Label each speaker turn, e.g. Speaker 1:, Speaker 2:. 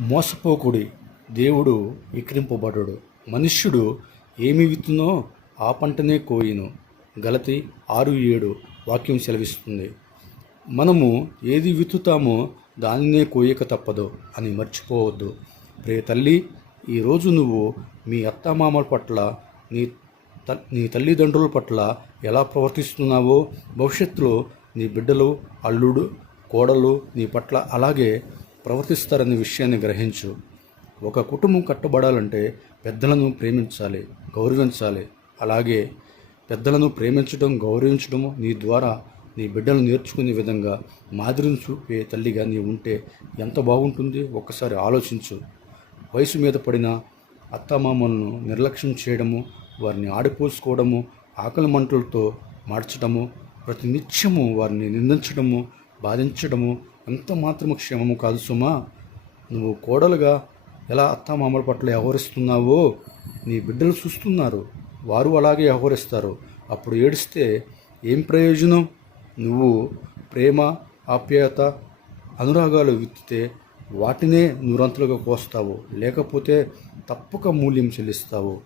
Speaker 1: మోసపోకుడి దేవుడు విక్రింపబడడు. మనుష్యుడు ఏమి విత్తునో ఆ పంటనే కోయిను. గలతి ఆరు ఏడు వాక్యం సెలవిస్తుంది. మనము ఏది విత్తుతామో దానినే కోయక తప్పదు అని మర్చిపోవద్దు. ప్రియ తల్లి ఈరోజు నువ్వు మీ అత్తమామల పట్ల నీ త నీ తల్లిదండ్రుల పట్ల ఎలా ప్రవర్తిస్తున్నావో భవిష్యత్తులో నీ బిడ్డలు అల్లుడు కోడలు నీ పట్ల అలాగే ప్రవర్తిస్తారనే విషయాన్ని గ్రహించు. ఒక కుటుంబం కట్టబడాలంటే పెద్దలను ప్రేమించాలి గౌరవించాలి. అలాగే పెద్దలను ప్రేమించడం గౌరవించడం నీ ద్వారా నీ బిడ్డలు నేర్చుకునే విధంగా మాదిరిని చూపే తల్లిగా నీ ఉంటే ఎంత బాగుంటుంది? ఒక్కసారి ఆలోచించు. వయసు మీద పడిన అత్తమామలను నిర్లక్ష్యం చేయడము వారిని ఆడిపోసుకోవడము ఆకలి మంటలతో మార్చడము ప్రతి నిత్యము వారిని నిందించడము బాధించడము ఎంత మాత్రము క్షేమము కాదు సుమా. నువ్వు కోడలుగా ఎలా అత్తమామల పట్ల వ్యవహరిస్తున్నావో నీ బిడ్డలు చూస్తున్నారు. వారు అలాగే వ్యవహరిస్తారు. అప్పుడు ఏడిస్తే ఏం ప్రయోజనం? నువ్వు ప్రేమ ఆప్యాయత అనురాగాలు విత్తితే వాటినే నూరంతలుగా కోస్తావు. లేకపోతే తప్పక మూల్యం చెల్లిస్తావు.